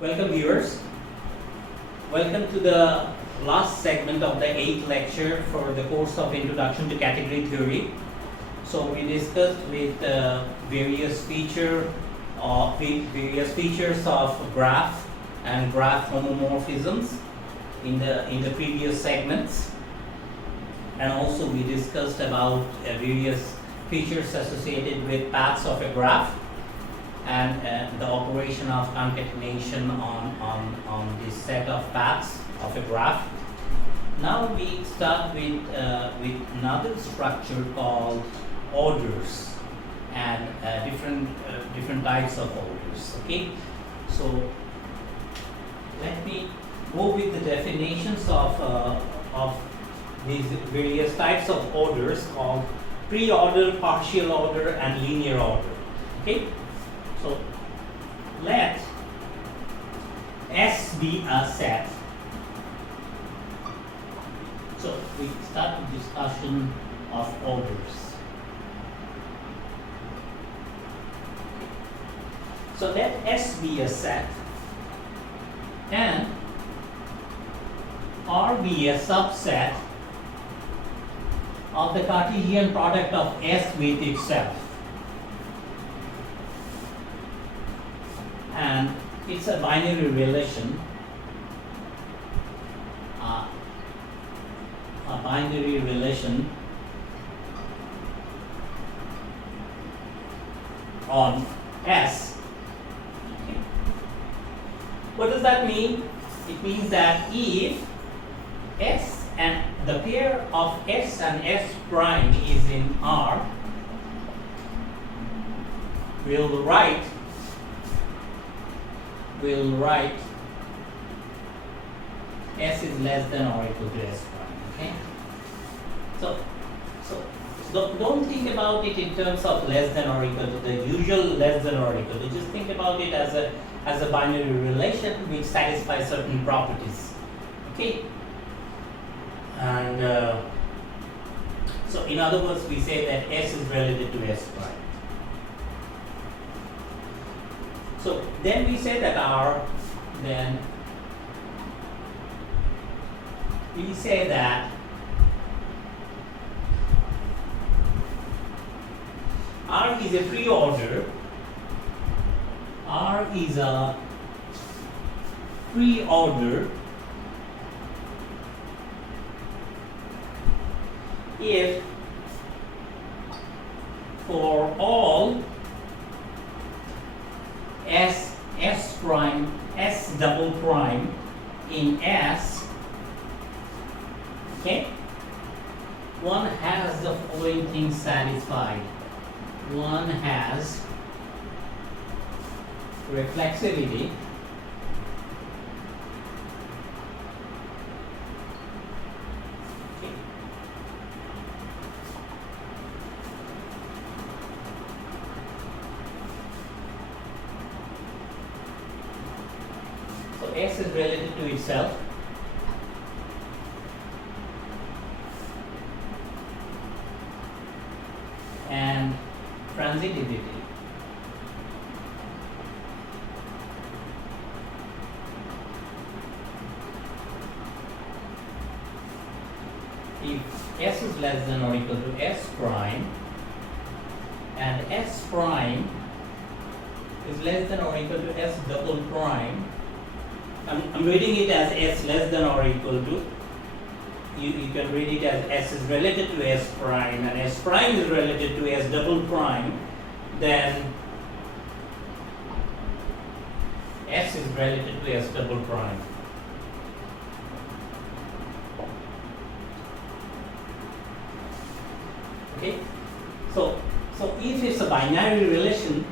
Welcome viewers. Welcome to the last segment of the 8th lecture for the course of Introduction to Category Theory. So we discussed with various features of graph and graph homomorphisms in the previous segments, and also we discussed about various features associated with paths of a graph and the operation of concatenation on this set of paths of a graph. Now we start with another structure called orders and different types of orders. Okay, so let me go with the definitions of these various types of orders called pre-order, partial order, and linear order. Okay. So let S be a set. So we start the discussion of orders. So let S be a set and R be a subset of the Cartesian product of S with itself. And it's a binary relation, on S. Okay. What does that mean? It means that if S and the pair of S and S prime is in R, we'll write S is less than or equal to S prime. Okay. So don't think about it in terms of less than or equal to the usual less than or equal to. Just think about it as a binary relation which satisfies certain properties. Okay. And so in other words, we say that S is related to S prime. So then we say that R is a pre-order. R is a pre-order if for all S prime, S double prime in S, okay, one has the following things satisfied. One has reflexivity, okay, so S is related to itself. And transitivity. If S is less than or equal to S prime and S prime is less than or equal to S double prime, I'm reading it as S less than or equal to. You can read it as S is related to S prime and S prime is related to S double prime, then S is related to S double prime. Okay, so if it's a binary relation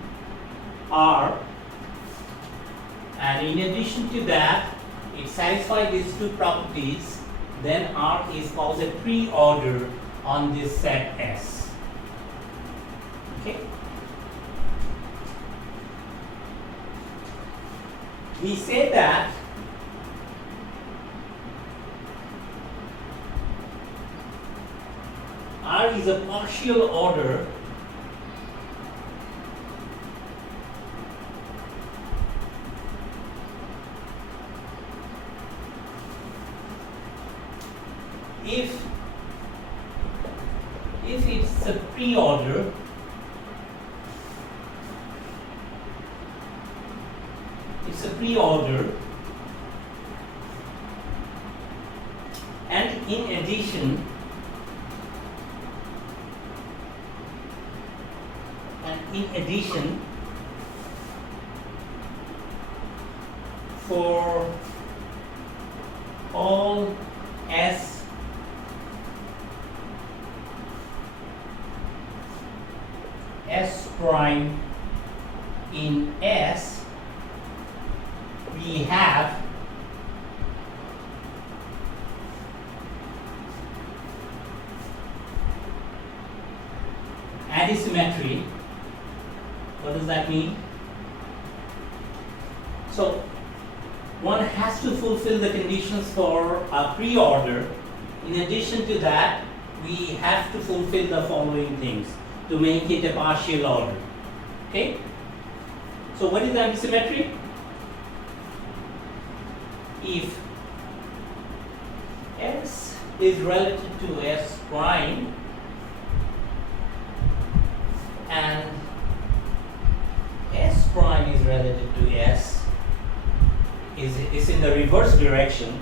R, and in addition to that it satisfies these two properties, then R is called a pre-order on this set S. Okay. We say that R is a partial order if it's a pre-order, and in addition for all S prime in S, we have antisymmetry. What does that mean? So one has to fulfill the conditions for a pre-order. In addition to that, we have to fulfill the following things to make it a partial order. Okay? So what is antisymmetry? If S is relative to S prime and S prime is relative to S is in the reverse direction,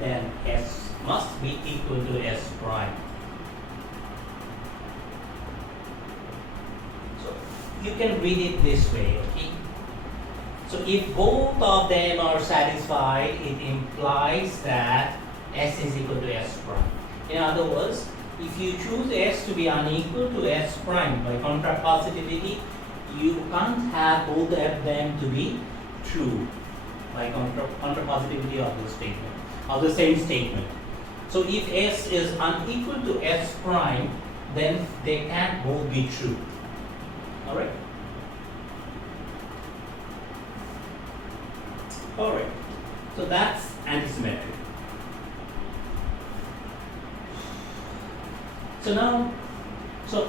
then S must be equal to S prime. So you can read it this way, okay? So if both of them are satisfied, it implies that S is equal to S prime. In other words, if you choose S to be unequal to S prime by contrapositivity, you can't have both of them to be true by contrapositivity of the statement, of the same statement. So if S is unequal to S prime, then they can't both be true. Alright? Alright. So that's antisymmetry. So now, so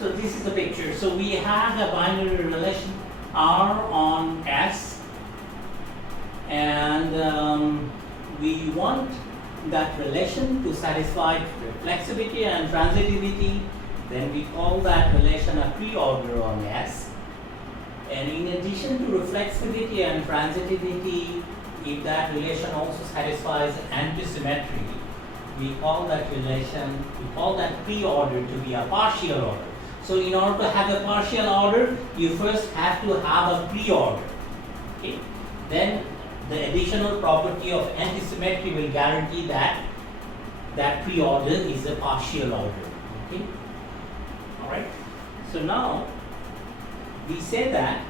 this is the picture. So we have a binary relation R on S, and we want that relation to satisfy reflexivity and transitivity. Then we call that relation a pre-order on S. And in addition to reflexivity and transitivity, if that relation also satisfies antisymmetry, we call that pre-order to be a partial order. So in order to have a partial order, you first have to have a pre-order. Okay? Then the additional property of antisymmetry will guarantee that that pre-order is a partial order. Okay? Alright? So now we say that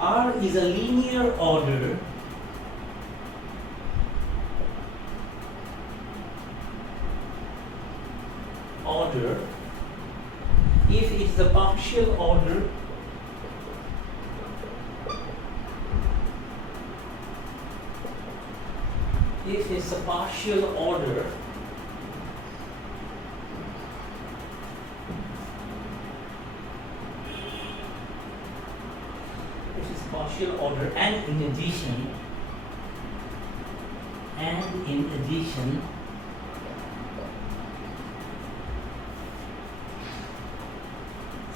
R is a linear order if it's a partial order and in addition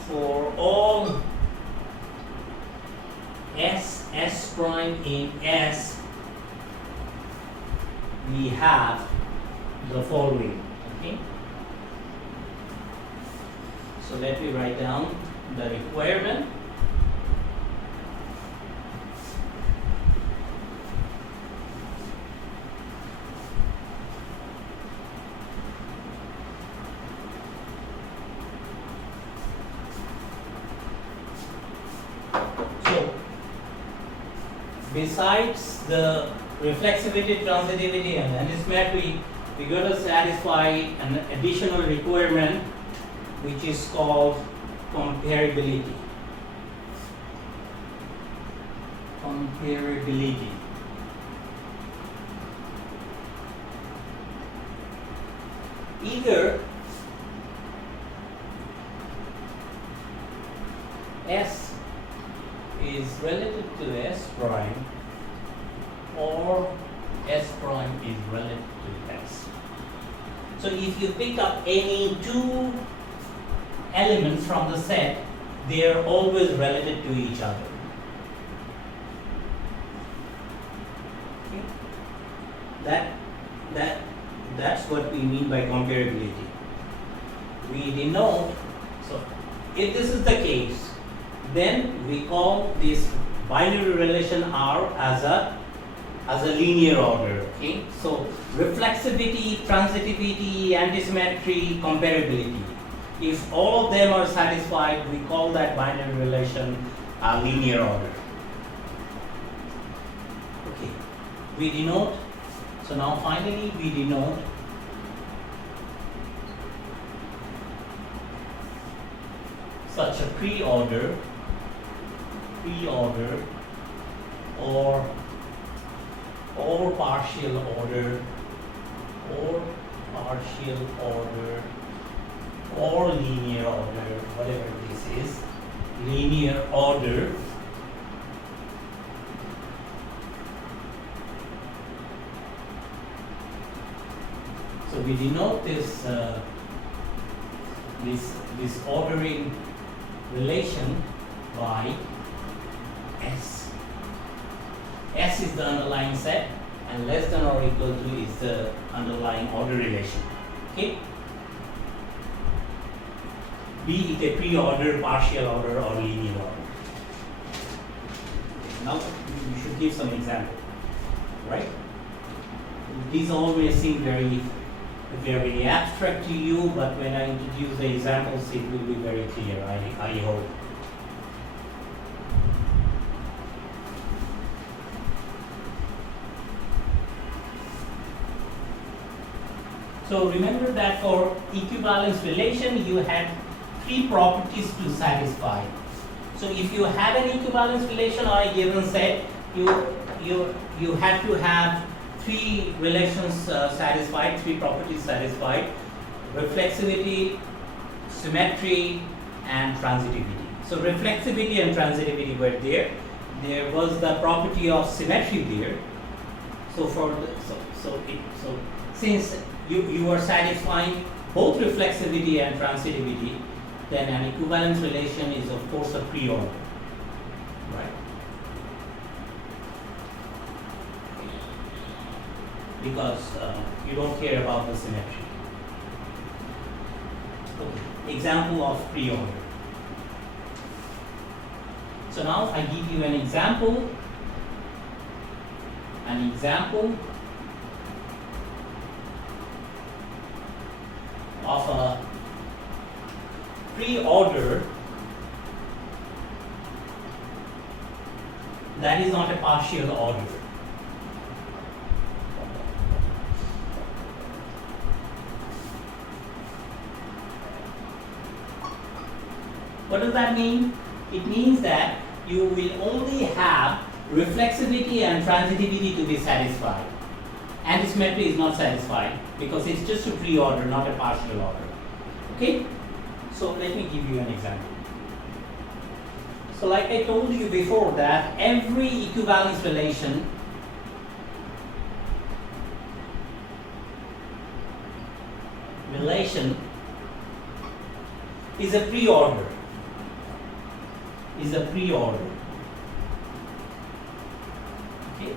for all S prime in S, we have the following. Okay? So let me write down the requirement. Besides the reflexivity, transitivity, and antisymmetry, we got to satisfy an additional requirement which is called comparability. S is relative to S prime, or S prime is relative to S. So if you pick up any two elements from the set, they are always relative to each other. Okay? That's what we mean by comparability. We denote, so if this is the case, then we call this binary relation R as a linear order. Okay, so reflexivity, transitivity, antisymmetry, comparability. If all of them are satisfied, we call that binary relation a linear order. Okay, we denote. So now finally we denote such a pre-order or partial order or linear order, whatever this is, linear order so we denote this this ordering relation by S. S is the underlying set, and less than or equal to is the underlying order relation. Okay? Be it a pre-order, partial order, or linear order. Now we should give some example, right? These all may seem very abstract to you, but when I introduce the examples, it will be very clear, I hope. So remember that for equivalence relation, you had three properties to satisfy. So if you have an equivalence relation or a given set, you have to have three relations satisfied, three properties satisfied: reflexivity, symmetry, and transitivity. So reflexivity and transitivity were there. There was the property of symmetry there. So since you are satisfying both reflexivity and transitivity, then an equivalence relation is of course a pre-order, right? Because you don't care about the symmetry. Okay. Example of pre-order. So now I give you an example of a pre-order that is not a partial order. What does that mean? It means that you will only have reflexivity and transitivity to be satisfied. Antisymmetry is not satisfied because it's just a pre-order, not a partial order. Okay? So let me give you an example. So like I told you before, that every equivalence relation is a pre-order. Okay?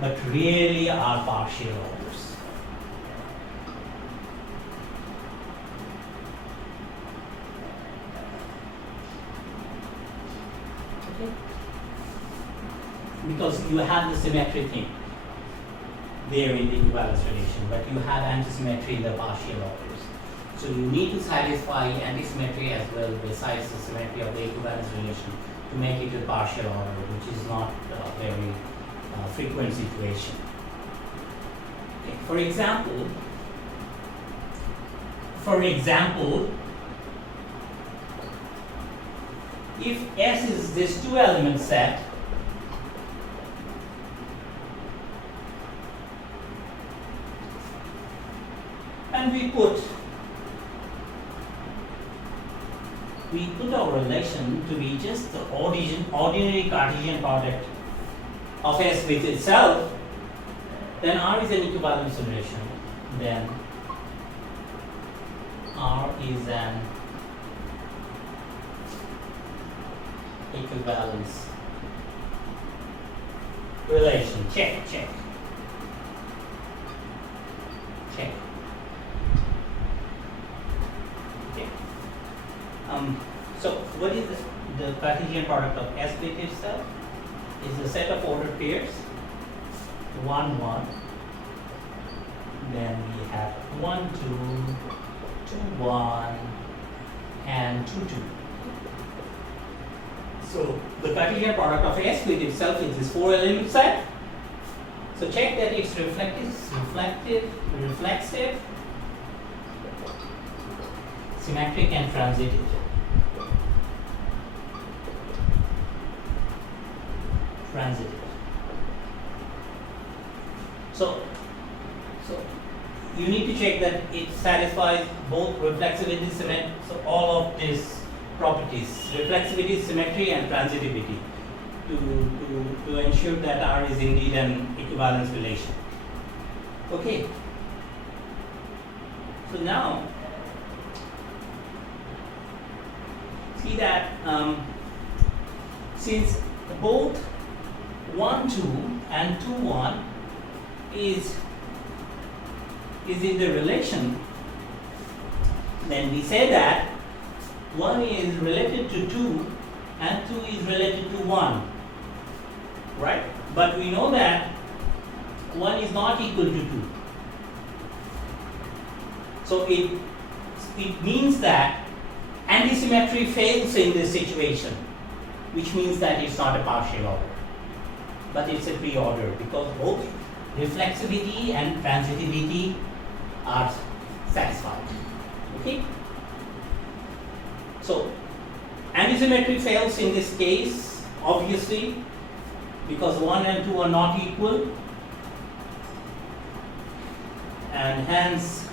But really are partial orders. Okay? Because you have the symmetry thing there in the equivalence relation, but you have antisymmetry in the partial orders. So you need to satisfy antisymmetry as well besides the symmetry of the equivalence relation to make it a partial order, which is not a very frequent situation. Okay. For example, if S is this two element set, and we put we put our relation to be just the ordinary Cartesian product of S with itself, then R is an equivalence relation. Then R is an equivalence relation. Check, check, check. Okay. So what is the Cartesian product of S with itself? Is a set of ordered pairs, 1, 1. Then we have 1, 2, 2, 1, and 2, 2. So the Cartesian product of S with itself is this 4-element set. So check that it's reflexive, symmetric, and transitive. So you need to check that it satisfies both reflexivity, symmetry, so all of these properties, reflexivity, symmetry, and transitivity, to ensure that R is indeed an equivalence relation. Okay. So now see that since both 1, 2 and 2, 1 is in the relation, then we say that 1 is related to 2 and 2 is related to 1, right? But we know that 1 is not equal to 2. So it means that antisymmetry fails in this situation, which means that it's not a partial order, but it's a pre-order, because both reflexivity and transitivity are satisfied. Okay? So antisymmetry fails in this case, obviously, because 1 and 2 are not equal, and hence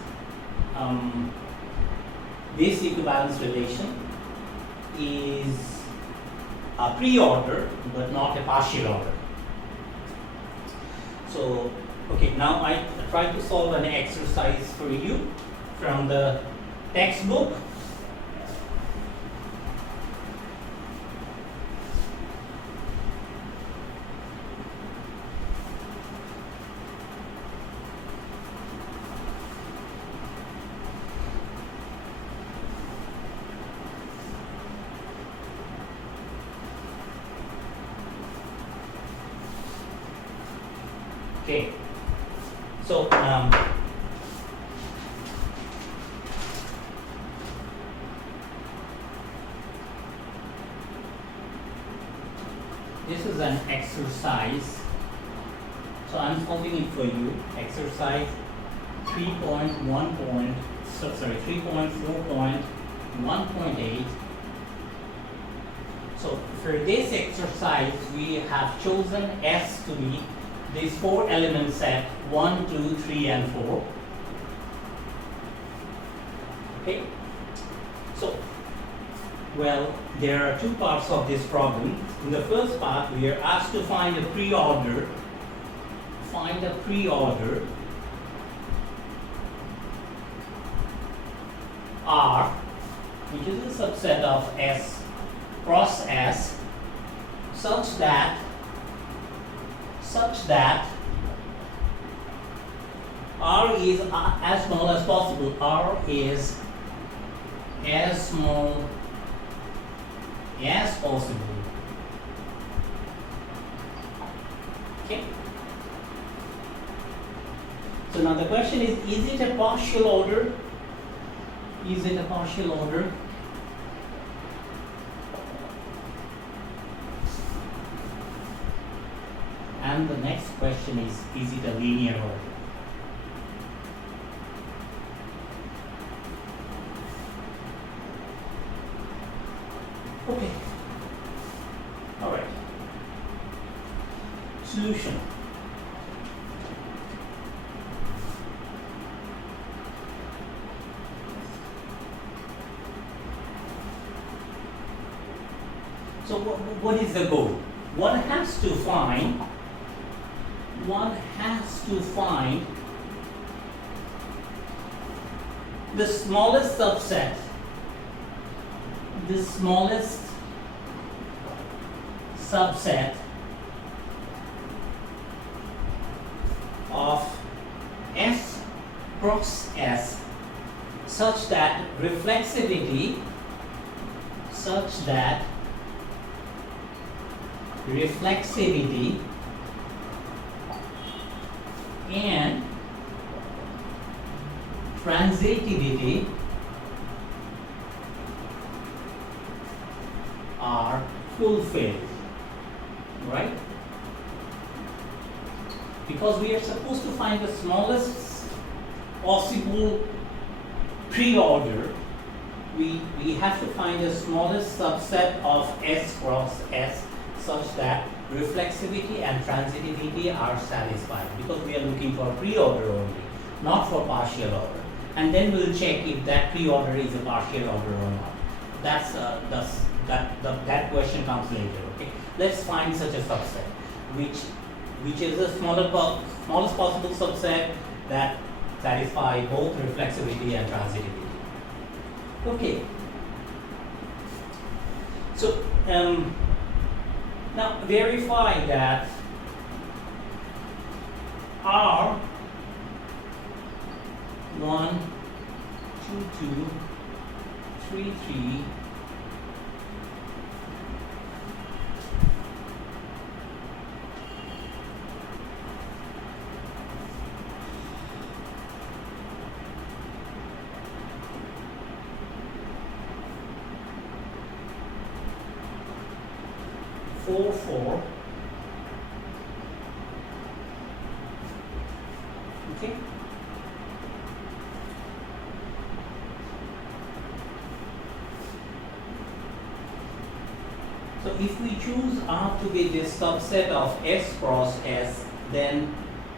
this equivalence relation is a pre-order but not a partial order. So, okay, now I try to solve an exercise for you from the textbook. Okay, so this is an exercise. So I'm solving it for you. Exercise 3.4.8. So for this exercise, we have chosen S to be this 4-element set 1, 2, 3, and 4. Okay. So, well, there are two parts of this problem. In the first part, we are asked to find a pre-order. Find a pre-order R, which is a subset of S cross S, such that R is as small as possible. R is as small as possible. Okay. So now the question is it a partial order? Is it a partial order? And the next question is it a linear order? Okay. All right. Solution. So what is the goal? One has to find the smallest subset, of S cross S such that reflexivity and transitivity are fulfilled, right? Because we are supposed to find the smallest possible pre-order, we have to find the smallest subset of S cross S such that reflexivity and transitivity are satisfied, because we are looking for pre-order only, not for partial order. And then we'll check if that pre-order is a partial order or not. That question comes later. Okay, let's find such a subset, which is the smallest possible subset that satisfy both reflexivity and transitivity. Okay. So now verify that R 1, 2, 2, 3, 3 4, 4. Okay. So if we choose R to be this subset of S cross S, then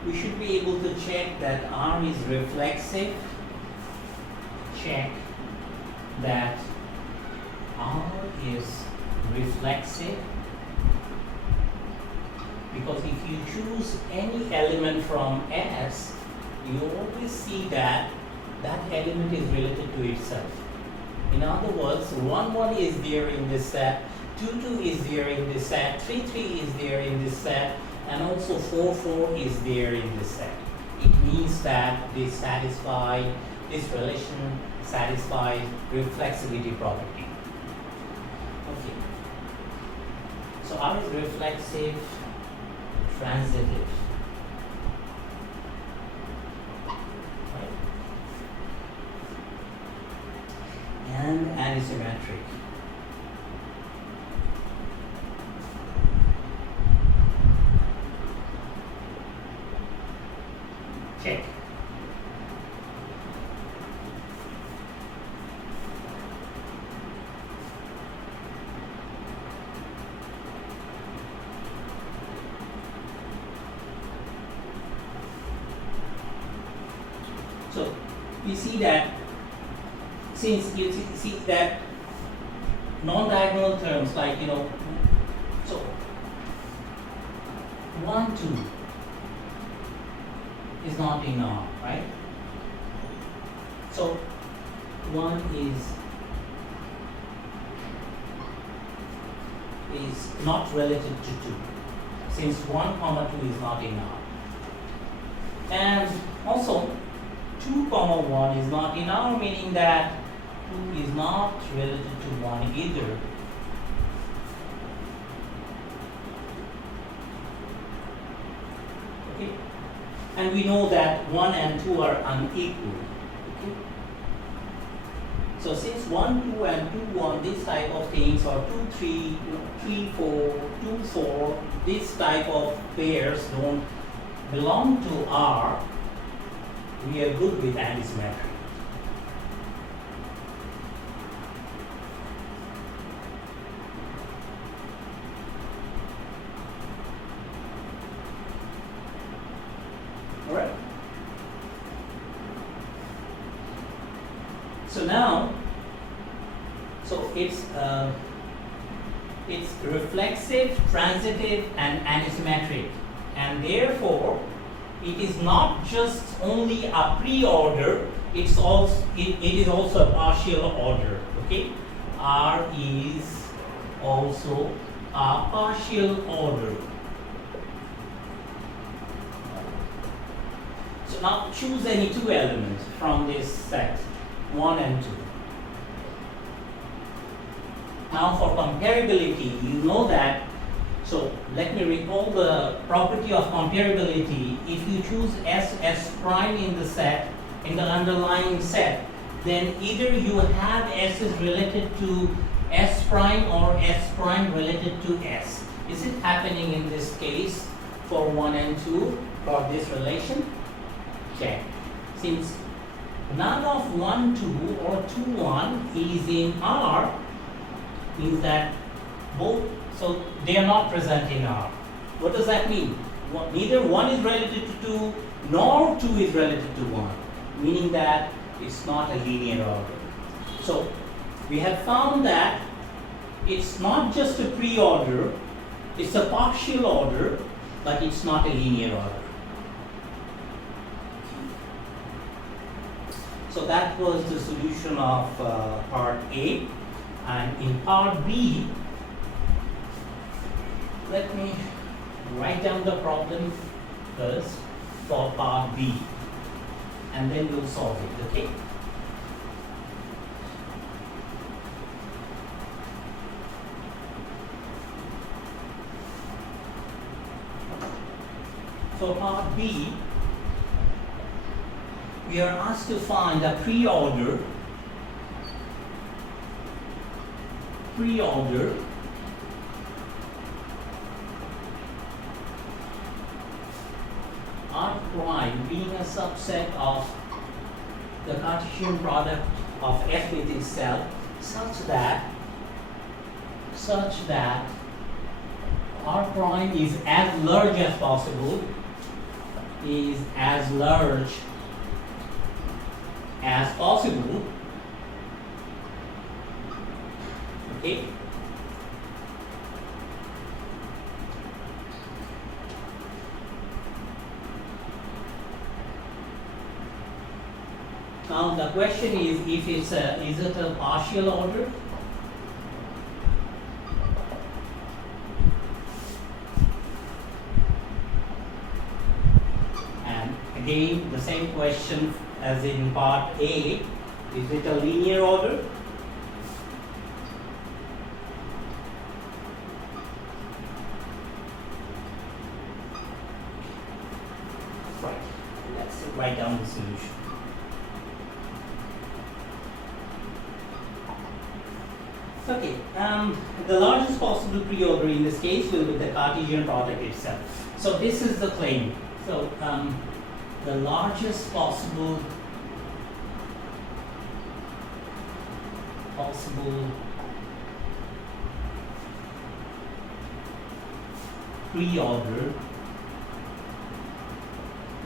we should be able to check that R is reflexive. Check that R is reflexive. Because if you choose any element from S, you always see that that element is related to itself. In other words, 1, 1 is there in this set, 2, 2 is there in this set, 3, 3 is there in this set, and also 4, 4 is there in this set. It means that this relation satisfies reflexivity property. Okay. So R is reflexive, transitive, right? And anisymmetric. Check. So you see that since you see that non-diagonal terms like, so 1, 2 is not in R, right? So 1 is not related to 2, since 1, 2 is not in R. And also 2, 1 is not in R, meaning that 2 is not related to 1 either. Okay? And we know that 1 and 2 are unequal. Okay? So since 1, 2 and 2, 1, this type of things, or 2, 3, 3, 4, 2, 4, this type of pairs don't belong to R, we are good with anisymmetry. All right. So now, so it's It's reflexive, transitive, and antisymmetric, and therefore it is not just only a pre-order, it is also a partial order. Okay, R is also a partial order. So now choose any two elements from this set, 1 and 2. Now for comparability, you know that, so let me recall the property of comparability. If you choose S prime in the set, in the underlying set, then either you have S is related to S prime or S prime related to S. Is it happening in this case for 1 and 2 for this relation? Check. Since none of 1, 2 or 2, 1 is in R, means that both, so they are not present in R. What does that mean? Neither 1 is related to 2 nor 2 is related to 1, meaning that it's not a linear order. So we have found that it's not just a pre-order, it's a partial order, but it's not a linear order. So that was the solution of part A. And in part B, let me write down the problem first for part B, and then we'll solve it, okay? For part B, we are asked to find a pre-order R prime being a subset of the Cartesian product of F with itself such that R prime is as large as possible, okay? Now the question is if is it a partial order? And again the same question as in part A, is it a linear order? Right, let's write down the solution. Okay, the largest possible pre-order in this case will be the Cartesian product itself. So this is the claim. So the largest possible pre-order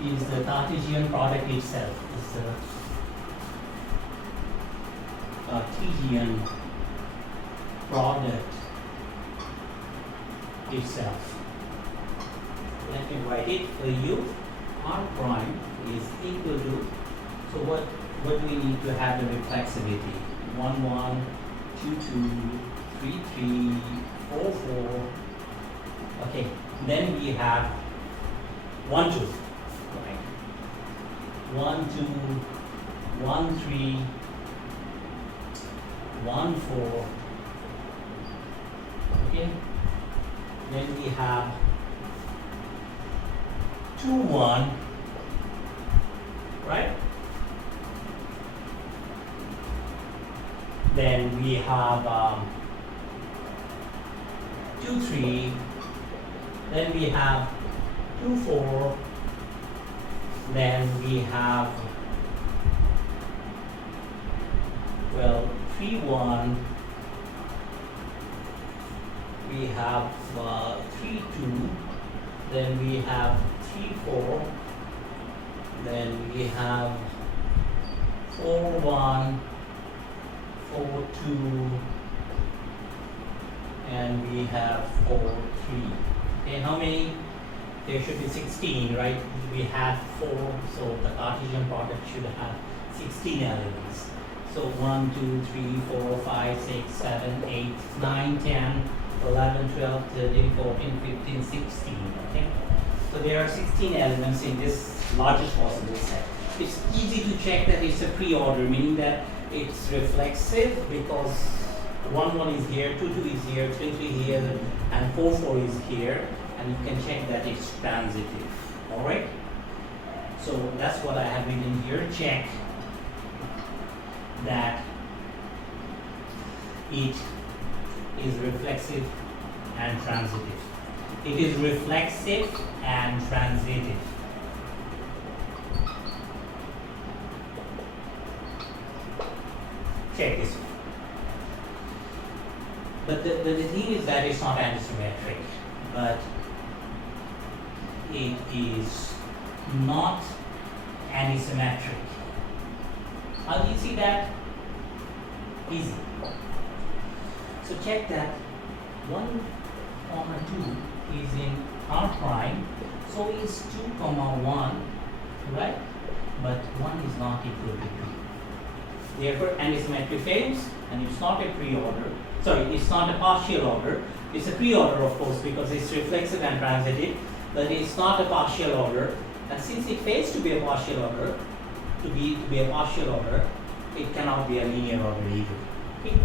is the Cartesian product itself. It's the Cartesian product itself. Let me write it for you. R prime is equal to, so what do we need to have the reflexivity? 1, 1, 2, 2, 3, 3, 4, 4. Okay, then we have 1, 2. Right. 1, 2, 1, 3, 1, 4. Okay, then we have 2, 1, right? Then we have 2, 3, then we have 2, 4, then we have, well, 3, 1, we have 3, 2, then we have 3, 4, then we have 4, 1, 4, 2, and we have 4, 3. Okay, how many? There should be 16, right? We have 4, so the Cartesian product should have 16 elements. So 1, 2, 3, 4, 5, 6, 7, 8, 9, 10, 11, 12, 13, 14, 15, 16. Okay? So there are 16 elements in this largest possible set. It's easy to check that it's a pre-order, meaning that it's reflexive because 1, 1 is here, 2, 2 is here, 3, 3 here, and 4, 4 is here, and you can check that it's transitive. Alright? So that's what I have written here. Check that it is reflexive and transitive. It is reflexive and transitive. Check this. But the thing is that it's not antisymmetric, but it is not antisymmetric. How do you see that? Easy. So check that 1, 2 is in R prime, so is 2, 1, right? But 1 is not equal to 2. Therefore, antisymmetry fails, and it's not a pre-order. Sorry, it's not a partial order. It's a pre-order, of course, because it's reflexive and transitive, but it's not a partial order. And since it fails to be a partial order, to be a partial order, it cannot be a linear order either. Okay?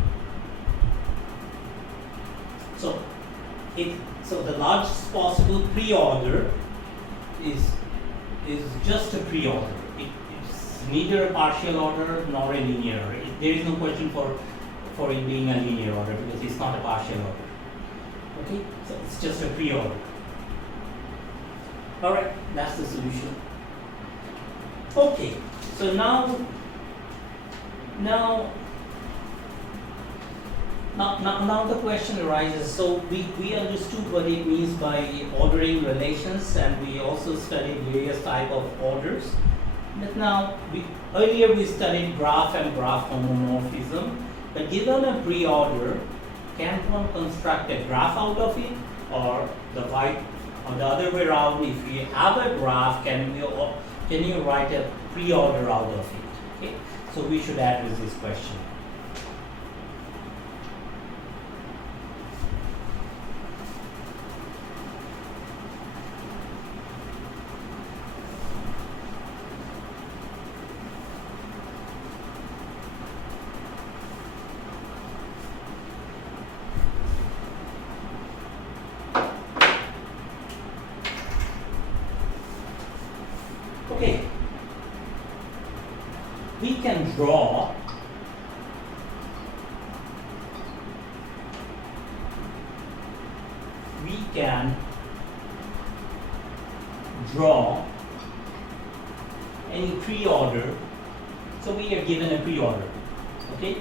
So the largest possible pre-order is just a pre-order. It's neither a partial order nor a linear order. There is no question for it being a linear order because it's not a partial order. Okay, so it's just a pre-order. All right, that's the solution. Okay, so now the question arises. So we understood what it means by ordering relations, and we also studied various type of orders. But now earlier we studied graph and graph homomorphism. But given a pre-order, can one construct a graph out of it, or the other way around? If we have a graph, can you write a pre-order out of it? Okay, so we should address this question. Okay, we can draw any pre-order. So we are given a pre-order. Okay,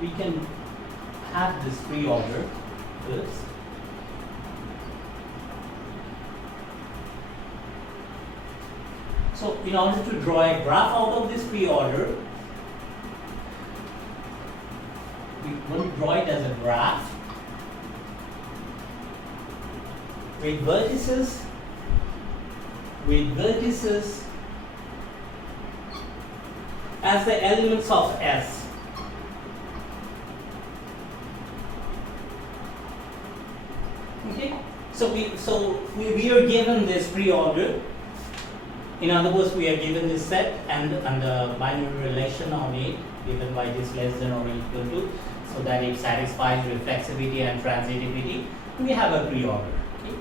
we can have this pre-order first. So in order to draw a graph out of this pre-order, we want to draw it as a graph with vertices as the elements of S. Okay, so we are given this pre-order. In other words, we are given this set and the binary relation on it given by this less than or equal to, so that it satisfies reflexivity and transitivity. We have a pre-order. Okay?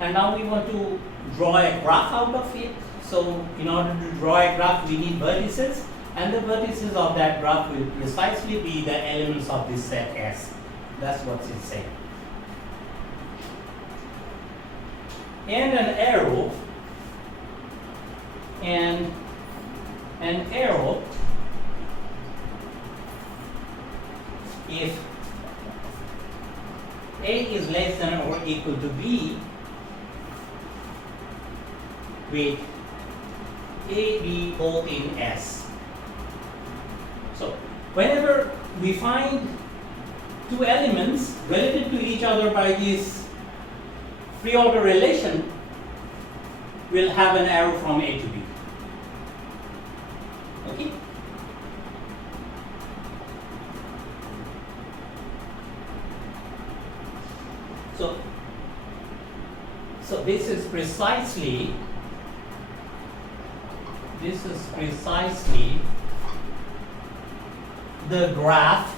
And now we want to draw a graph out of it. So in order to draw a graph, we need vertices, and the vertices of that graph will precisely be the elements of this set S. That's what it's saying. And an arrow. And an arrow, if A is less than or equal to B, with A, B both in S. So whenever we find two elements related to each other by this pre-order relation will have an arrow from A to B. Okay? So this is precisely the graph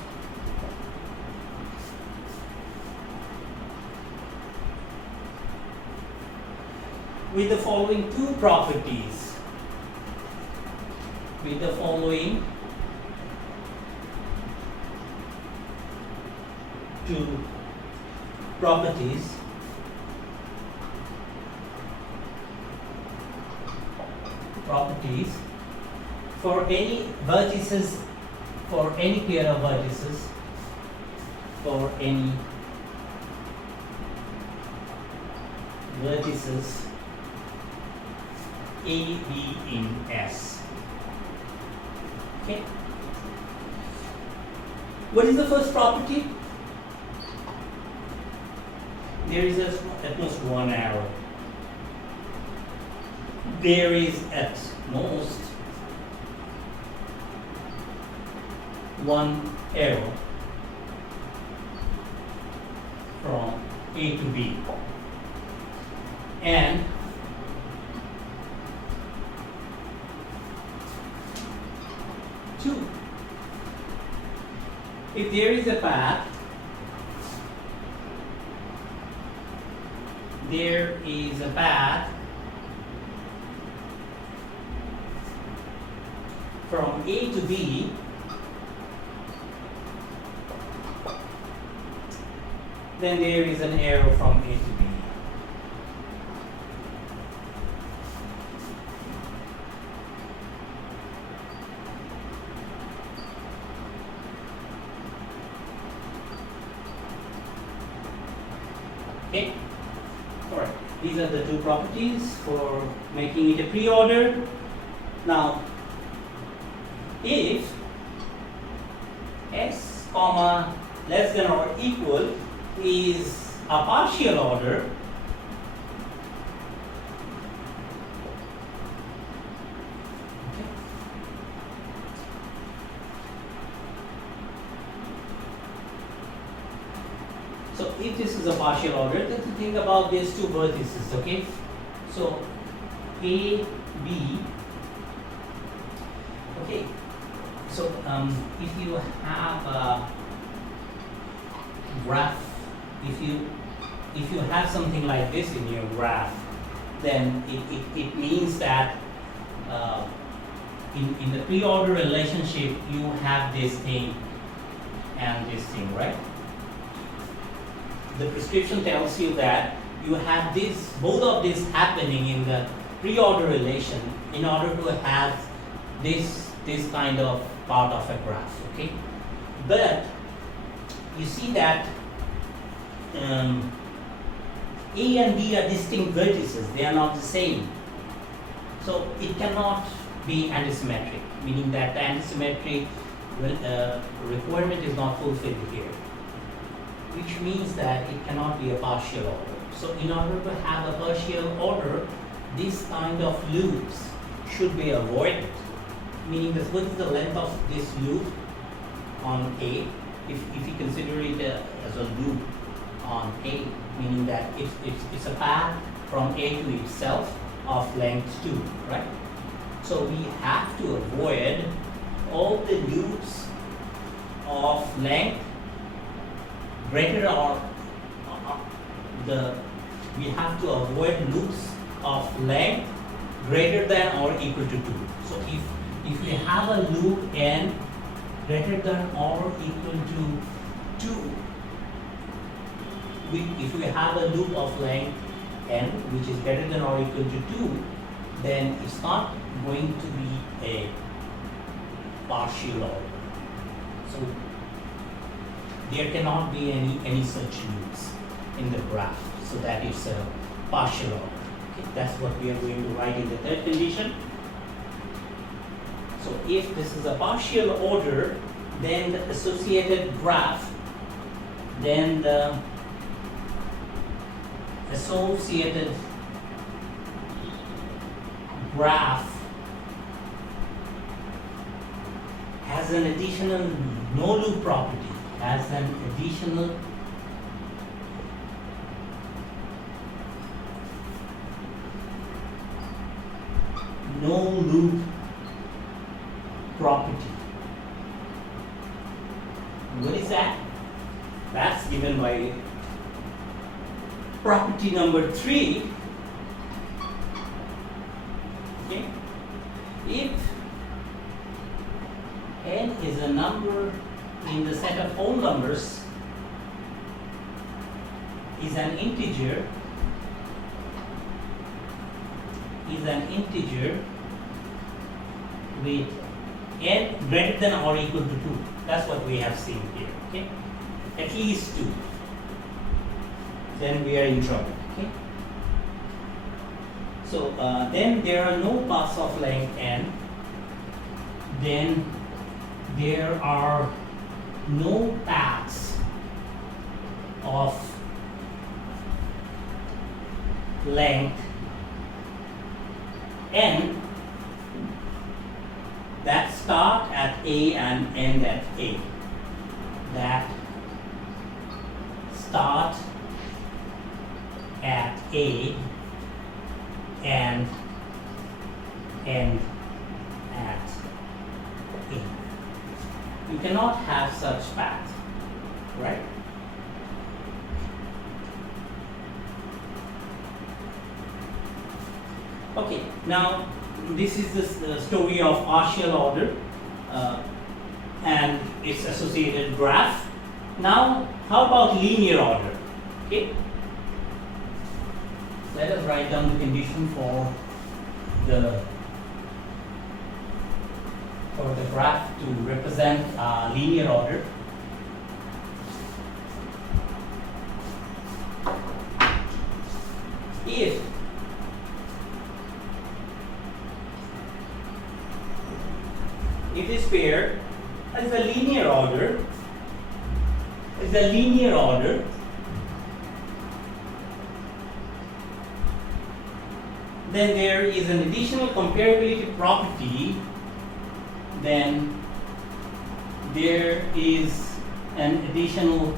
with the following two properties. With the following two properties. For any vertices, for any pair of vertices, for any vertices A, B in S. Okay. What is the first property? There is at most one arrow. There is at most one arrow from A to B, and two, if there is a path, from A to B, then there is an arrow from A to B. Okay? Alright. These are the two properties for making it a pre-order. Now, if x comma less than or equal is a partial order, so if this is a partial order, then think about these two vertices, okay? So A, B, okay. So if you have a graph, if you have something like this in your graph, then it means that in the pre-order relationship you have this thing and this thing, right? The prescription tells you that you have this, both of this happening in the pre-order relation in order to have this kind of part of a graph, okay? But you see that A and B are distinct vertices, they are not the same. So it cannot be antisymmetric, meaning that the antisymmetry requirement is not fulfilled here, which means that it cannot be a partial order. So in order to have a partial order, this kind of loops should be avoided, meaning that what is the length of this loop on A, if you consider it as a loop on A, meaning that it's a path from A to itself of length 2, right? So we have to avoid all the loops of length greater or we have to avoid loops of length greater than or equal to 2. So if we have a loop n greater than or equal to 2, if we have a loop of length n which is greater than or equal to 2, then it's not going to be a partial order. So there cannot be any such loops in the graph, so that it's a partial order. Okay, that's what we are going to write in the third condition. So if this is a partial order, then the associated graph then the associated graph has an additional no loop property, has an additional no loop property. What is that? That's given by property number 3. Okay? If n is a number in the set of whole numbers, is an integer with n greater than or equal to 2. That's what we have seen here. Okay, at least 2. Then we are in trouble. Okay. So then there are no paths of length n. Then there are no paths of length n that start at A and end at A. That start at A and end at A. You cannot have such path, right? Okay, now this is the story of partial order and its associated graph. Now, how about linear order? Okay, let us write down the condition for the graph to represent linear order. If this pair is a linear order, then there is an additional comparability property. Then there is an additional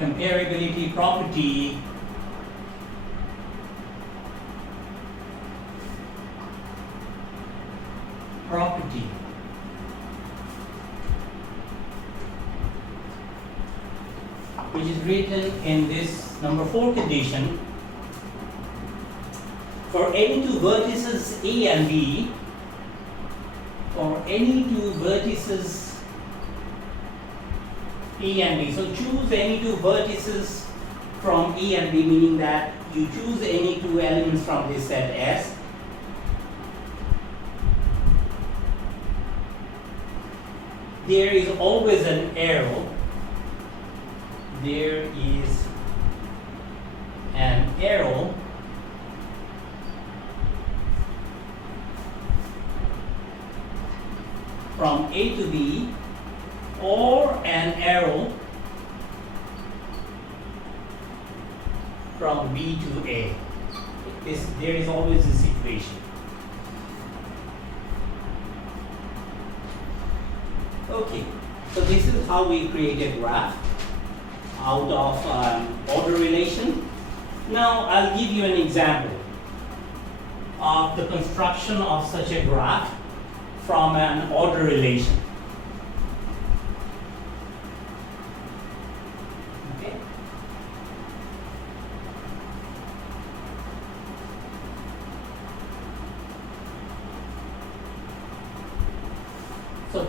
comparability property which is written in this number 4 condition. For any two vertices A and B, for any two vertices A and B, so choose any two vertices from A and B, meaning that you choose any two elements from this set S. There is always an arrow. There is an arrow from A to B, or an arrow from B to A. There is always a situation. Okay, so this is how we create a graph out of order relation. Now I'll give you an example of the construction of such a graph from an order relation. Okay. So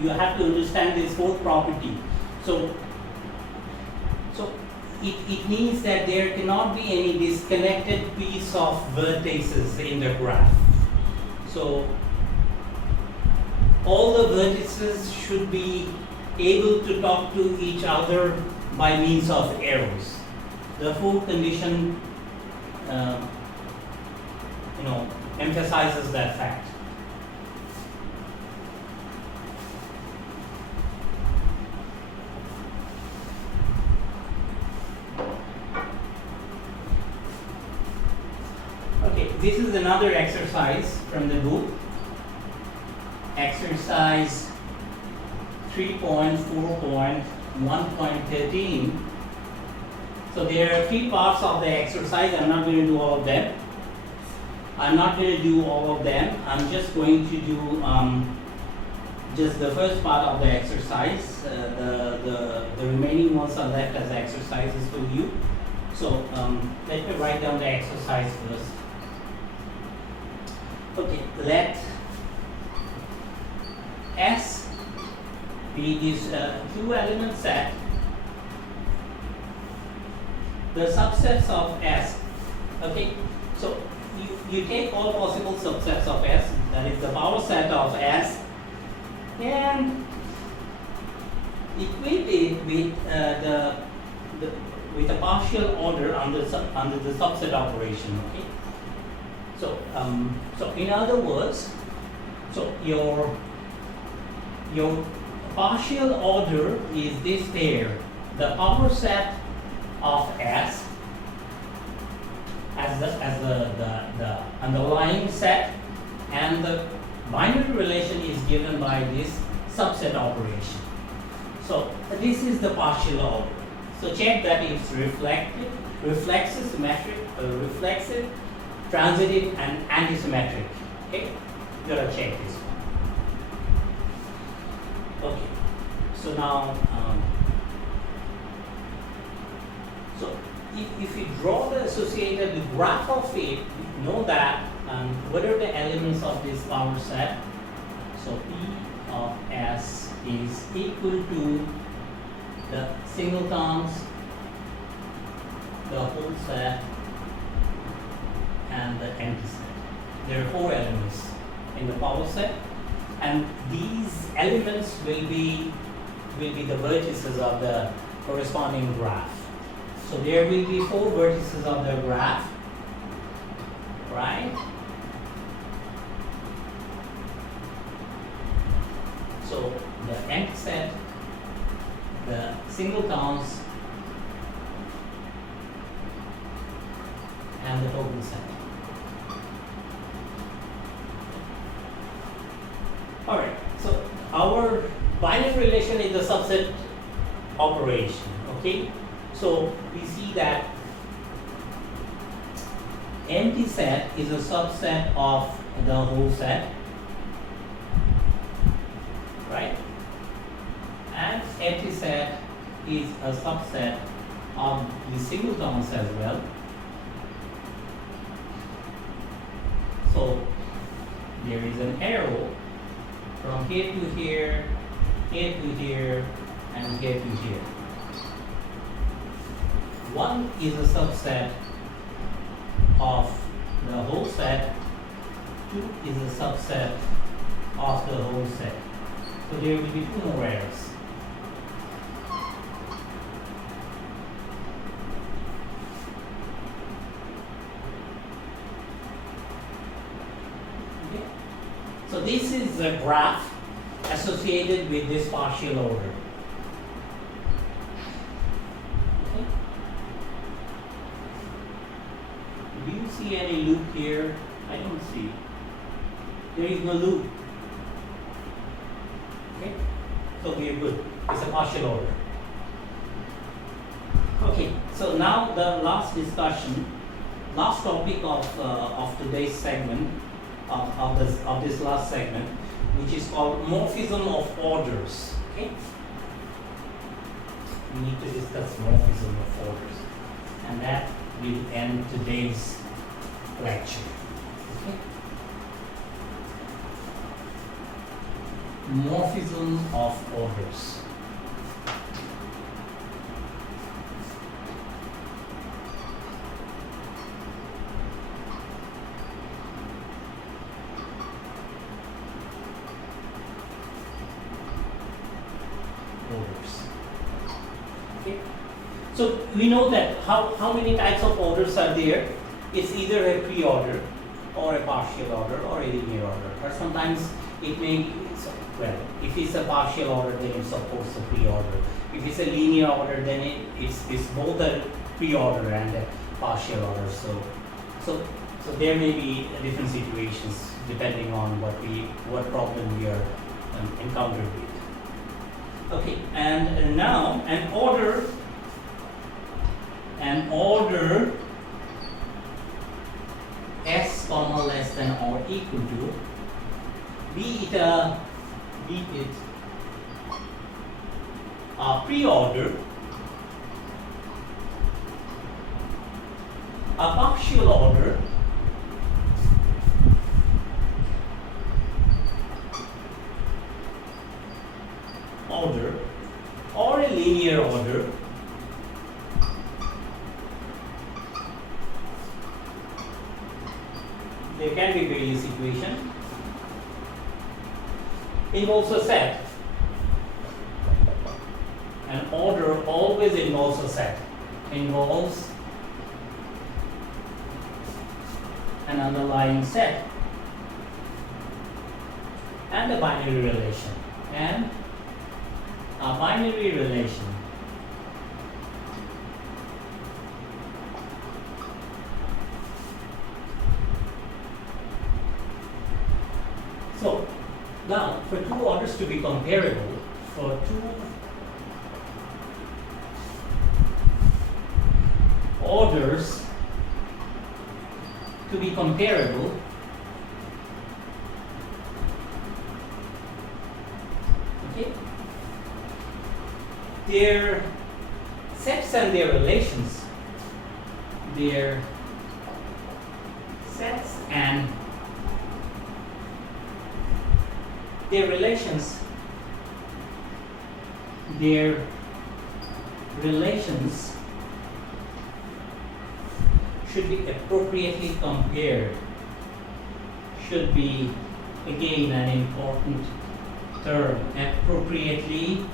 you have to understand this fourth property. So it means that there cannot be any disconnected piece of vertices in the graph. So all the vertices should be able to talk to each other by means of arrows. The fourth condition emphasizes that fact. this is another exercise from the book. Exercise 3.4.1.13. So there are three parts of the exercise. I'm not going to do all of them. I'm just going to do just the first part of the exercise. The remaining ones are left as exercises for you. So let me write down the exercise first. Okay, let S be this two element set. The subsets of S. Okay, so you take all possible subsets of S, that is the power set of S, and equate it with with a partial order under the subset operation. Okay. So so in other words, so your partial order is this pair, the power set of S as the underlying set, and the binary relation is given by this subset operation. So this is the partial order. So check that it's reflective, reflexive, symmetric, reflexive, transitive, and antisymmetric. Okay, you gotta check this one. Okay, so now, so if you draw the associated graph of it, you know that what are the elements of this power set? So P of S is equal to the singletons, the whole set, and the empty set. There are four elements in the power set, and these elements will be the vertices of the corresponding graph. So there will be four vertices of the graph, right? So the empty set, the singletons, and the total set. Alright, so our binary relation is the subset operation, okay? So we see that empty set is a subset of the whole set, right? And empty set is a subset of the singletons as well. So there is an arrow from here to here, here to here, and here to here. One is a subset of the whole set, two is a subset of the whole set. So there will be two more arrows. Okay. So this is a graph associated with this partial order. Okay. Do you see any loop here? I don't see. There is no loop. Okay, so we are good. It's a partial order. Okay, so now the last discussion, last topic of today's segment, of this last segment, which is called morphism of orders. Okay, we need to discuss morphism of orders, and that will end today's lecture. Okay. Morphism of orders. Orders. Okay. So we know that how many types of orders are there? It's either a pre-order or a partial order or a linear order, or sometimes it may be, well, if it's a partial order, then it's of course a pre-order. If it's a linear order, then it's both a pre-order and a partial order. So So there may be different situations depending on what problem we are encountered with. Okay, and now an order S comma less than or equal to, be it a pre-order, a partial order, or a linear order, there can be various situations, involves a set. An order always involves a set, involves an underlying set and a binary relation, So now for two orders to be comparable, for two orders to be comparable, okay, their sets and their relations, their sets and their relations should be appropriately compared. Should be, again, an important term, appropriately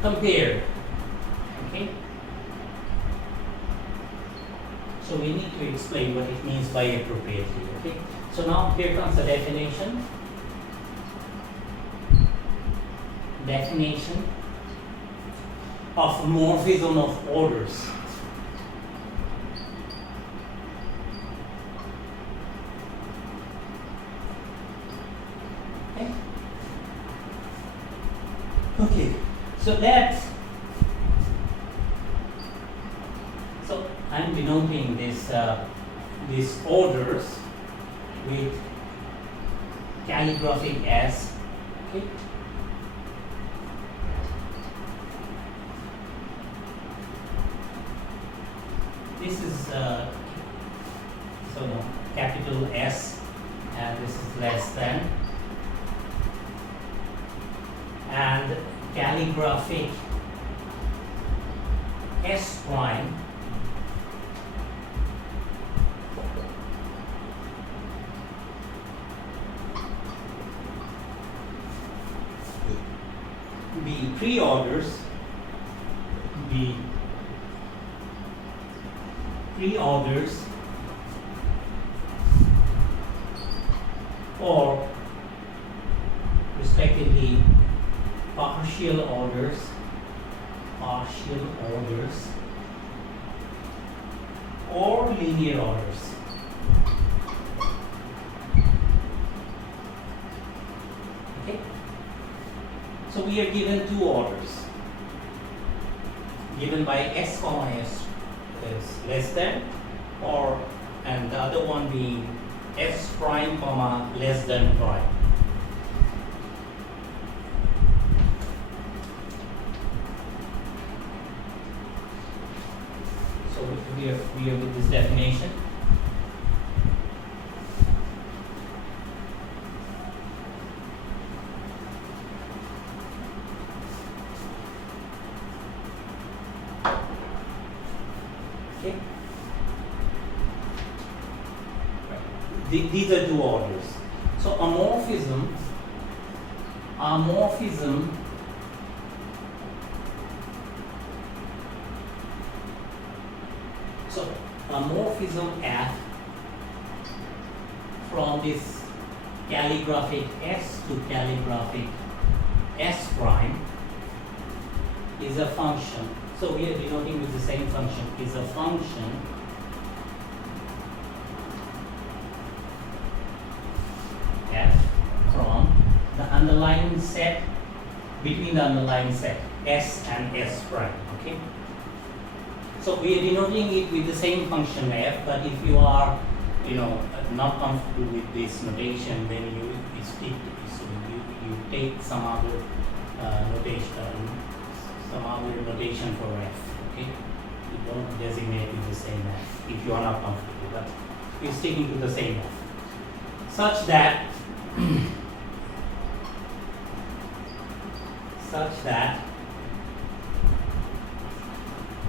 compared. Okay? So we need to explain what it means by appropriately. Okay? So now here comes the definition. Definition of morphism of orders. Okay. Okay. So I'm denoting these orders with calligraphic S. Okay. This is capital S, and this is less than, and calligraphic S prime be pre-orders, or respectively partial orders, or linear orders. Okay? So we are given two orders, given by S comma S is less than, and the other one being S prime comma less than prime. So we are with this definition. Okay. These are two orders. So a morphism F from this calligraphic S to calligraphic S prime is a function. So we are denoting with the same function, is a function f from the underlying set, between the underlying set S and S prime. Okay. So we are denoting it with the same function f, but if you are, not comfortable with this notation, then you take some other notation for f. Okay, you don't designate with the same f if you are not comfortable, but you're sticking to the same f, such that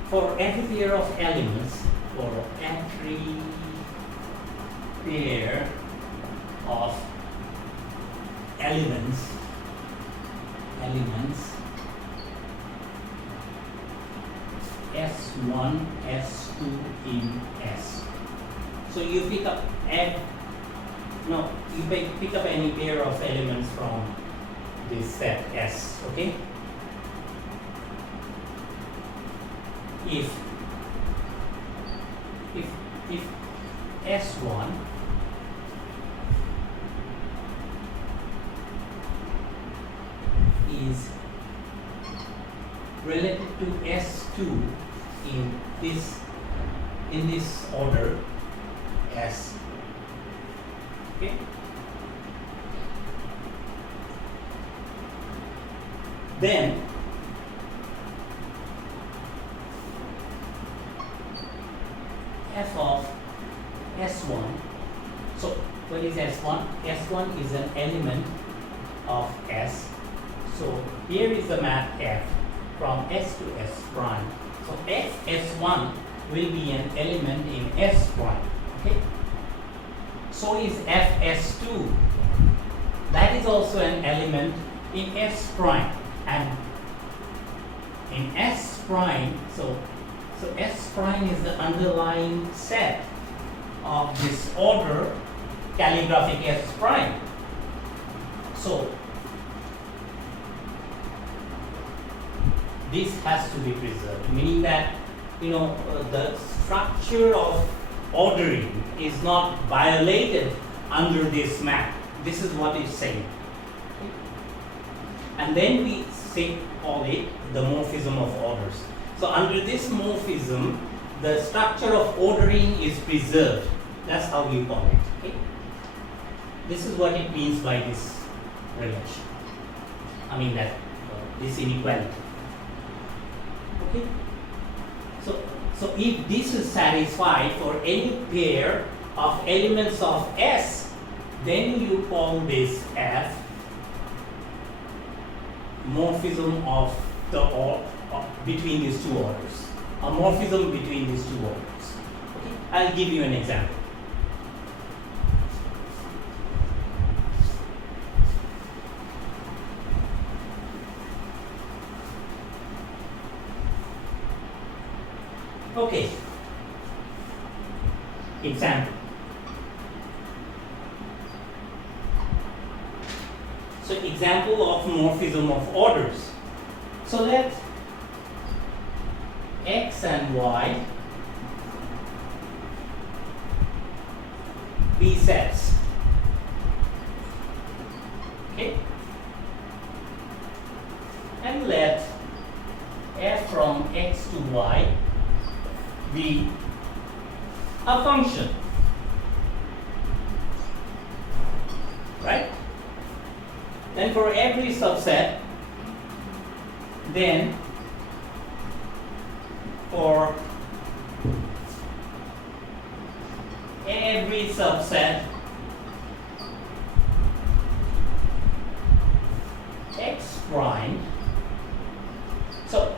for every pair of elements, S1, S2 in S. So you pick up pick up any pair of elements from this set S, okay? If S1 is related to S2 in this order S, okay? Then f of S1. So what is S1? S1 is an element of S. So here is the map f from S to S prime. So S1 will be an element in S prime. Okay. So is FS2. That is also an element in S prime. And in S prime, so S prime is the underlying set of this order calligraphic S prime. So this has to be preserved, meaning that the structure of ordering is not violated under this map. This is what it's saying. And then we call it the morphism of orders. So under this morphism, the structure of ordering is preserved. That's how we call it. Okay? This is what it means by this relation. This inequality. Okay? So if this is satisfied for any pair of elements of S, then you call this F morphism of between these two orders. A morphism between these two orders. Okay? I'll give you an example. Okay. Example. So example of morphism of orders. So let X and Y be sets. Okay? And let f from X to Y be a function. Right? Then for every subset, then for every subset X prime. So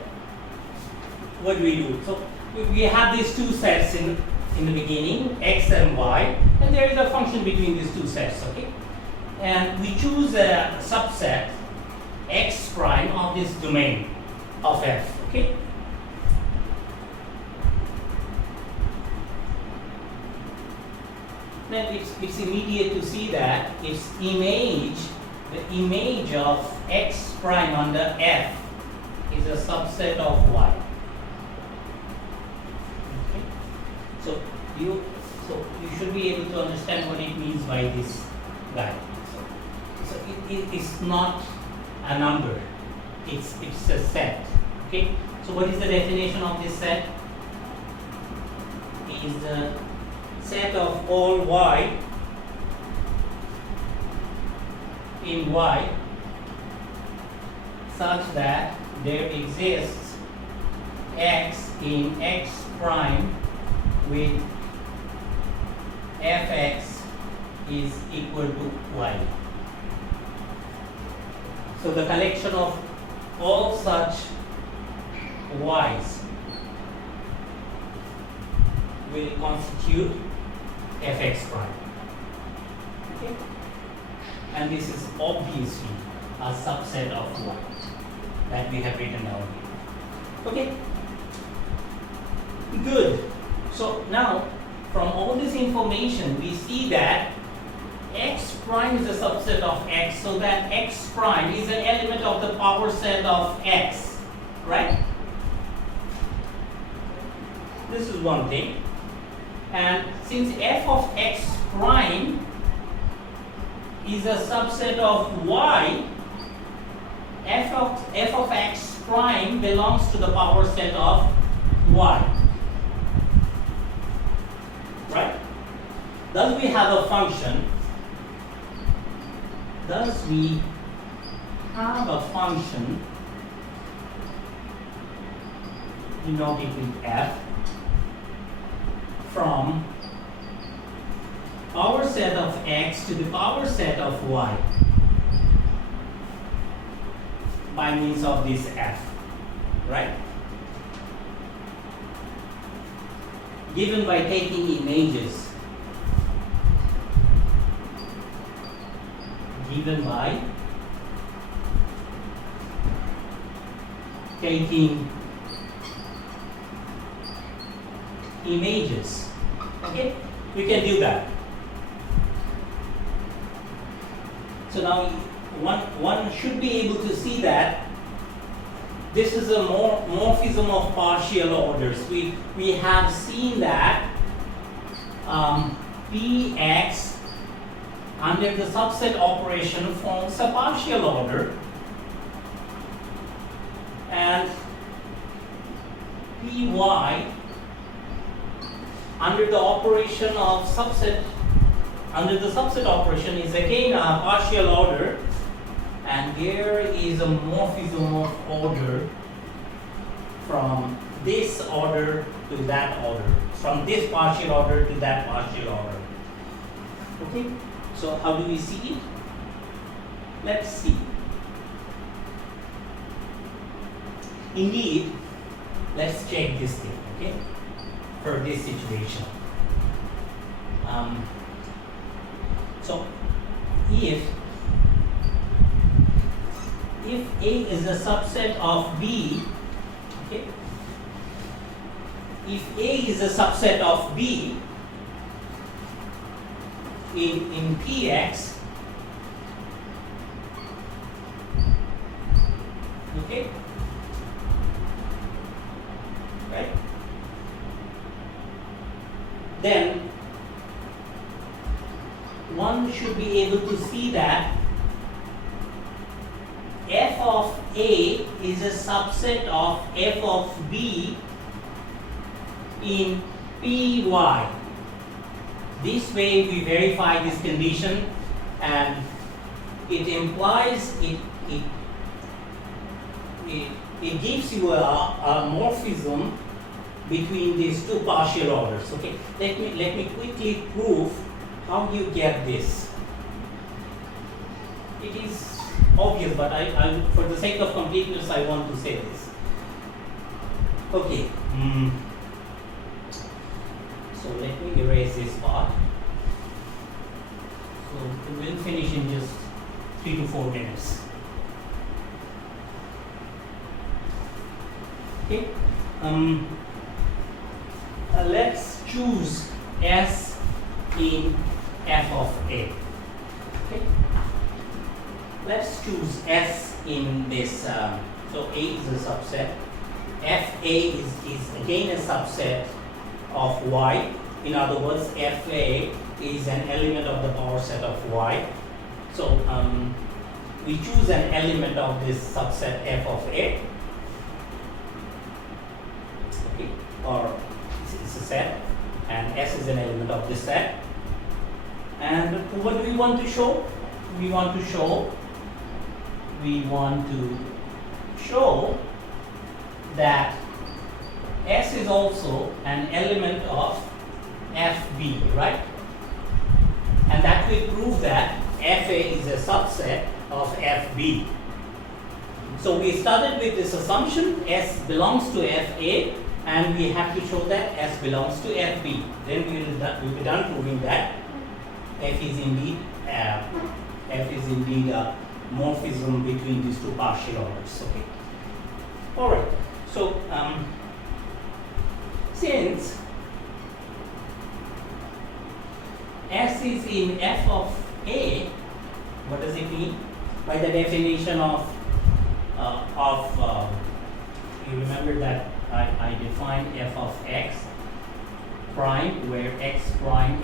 what do we do? So we have these two sets in the beginning, X and Y, and there is a function between these two sets, okay? And we choose a subset X prime of this domain of F, okay? Then it's immediate to see that the image of X prime under F is a subset of Y. Okay? So you should be able to understand what it means by this guy. So it is not a number. It's a set. Okay? So what is the definition of this set? It is the set of all Y in Y such that there exists X in X prime with Fx is equal to Y. So the collection of all such Y's will constitute Fx prime. Okay? And this is obviously a subset of Y that we have written down here. Okay? Good. So now, from all this information, we see that X prime is a subset of X, so that X prime is an element of the power set of X, right? This is one thing. And since f of X prime is a subset of Y, f of X prime belongs to the power set of Y. Right? Thus we have a function. Thus we have a function denoted with f from power set of X to the power set of Y by means of this f, right? Given by taking images. Given by taking images. Okay? We can do that. So now one should be able to see that this is a morphism of partial orders. We have seen that Px under the subset operation forms a partial order, and Py under the operation of subset, under the subset operation is again a partial order, and there is a morphism of order from this order to that order, from this partial order to that partial order. Okay, so how do we see it? Let's see. Indeed, let's check this thing, okay, for this situation. So if A is a subset of B, okay, if A is a subset of B in Px, okay, right, then one should be able to see that f of A is a subset of f of B in Py. This way we verify this condition, and it implies it gives you a morphism between these two partial orders. Okay, let me quickly prove how you get this. It is obvious, but I for the sake of completeness I want to say this. Okay. So let me erase this part. So we'll finish in just 3 to 4 minutes. Okay. Let's choose S in f of A. Okay. Let's choose S in this So A is a subset. Fa is again a subset of Y. In other words, Fa is an element of the power set of Y. So we choose an element of this subset f of A. Okay, or it's a set, and S is an element of this set. And what do we want to show? We want to show that S is also an element of FB, right? And that will prove that FA is a subset of FB. So we started with this assumption S belongs to FA, and we have to show that S belongs to FB. Then we'll be done proving that F is indeed a morphism between these two partial orders. Okay. All right. So since S is in F of A, what does it mean? By the definition of you remember that I defined F of X prime, where X prime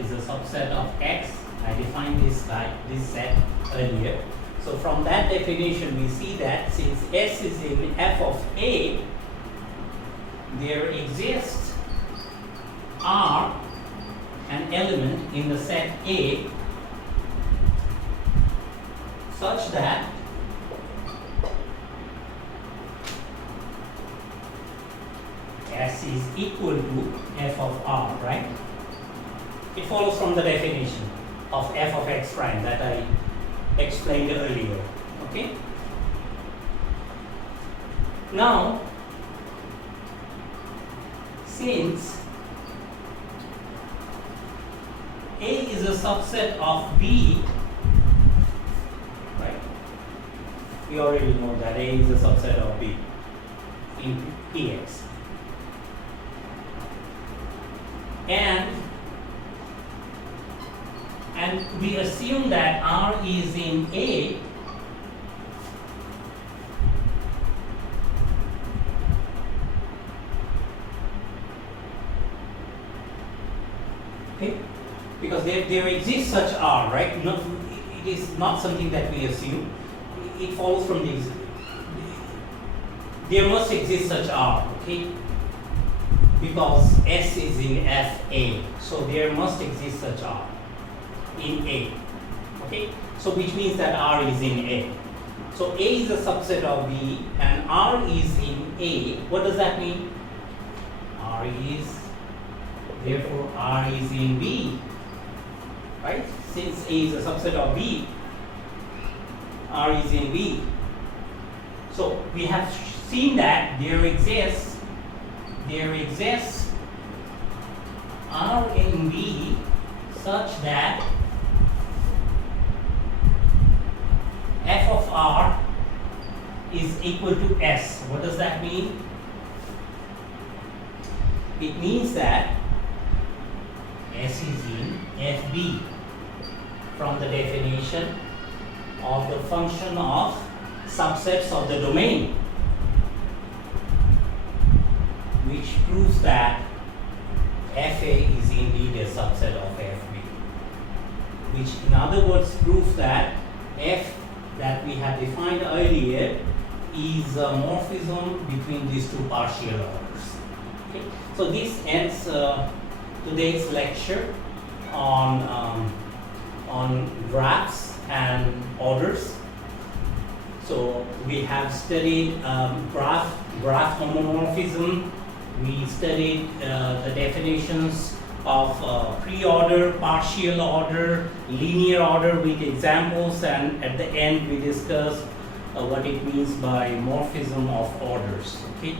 is a subset of X. I defined this set earlier. So from that definition, we see that since S is in F of A, there exists R, an element in the set A, such that S is equal to F of R, right? It follows from the definition of F of X prime that I explained earlier. Okay? Now, since A is a subset of B, right? We already know that A is a subset of B in Px. And we assume that R is in A, okay, because there exists such R, right? No, it is not something that we assume. It follows from these. There must exist such R, okay? Because S is in Fa, so there must exist such R in A. Okay, so which means that R is in A. So A is a subset of B and R is in A. What does that mean? Therefore R is in B. Right? Since A is a subset of B, R is in B. So we have seen that there exists R in B such that F of R is equal to S. What does that mean? It means that S is in FB from the definition of the function of subsets of the domain, which proves that FA is indeed a subset of FB, which in other words proves that F that we have defined earlier is a morphism between these two partial orders. Okay? So this ends today's lecture on graphs and orders. So we have studied graph homomorphism. We studied the definitions of pre-order, partial order, linear order with examples, and at the end we discussed what it means by morphism of orders. Okay,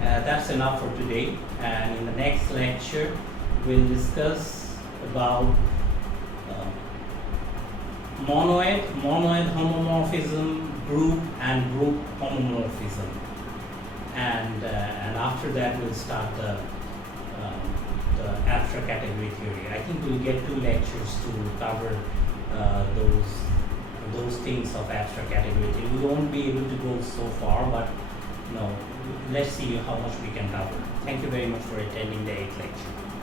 that's enough for today, and in the next lecture we'll discuss about monoid homomorphism, group and group homomorphism, and after that we'll start the abstract category theory. I think we'll get 2 lectures to cover those listings of abstract category theory. We won't be able to go so far, but let's see how much we can cover. Thank you very much for attending the 8th lecture.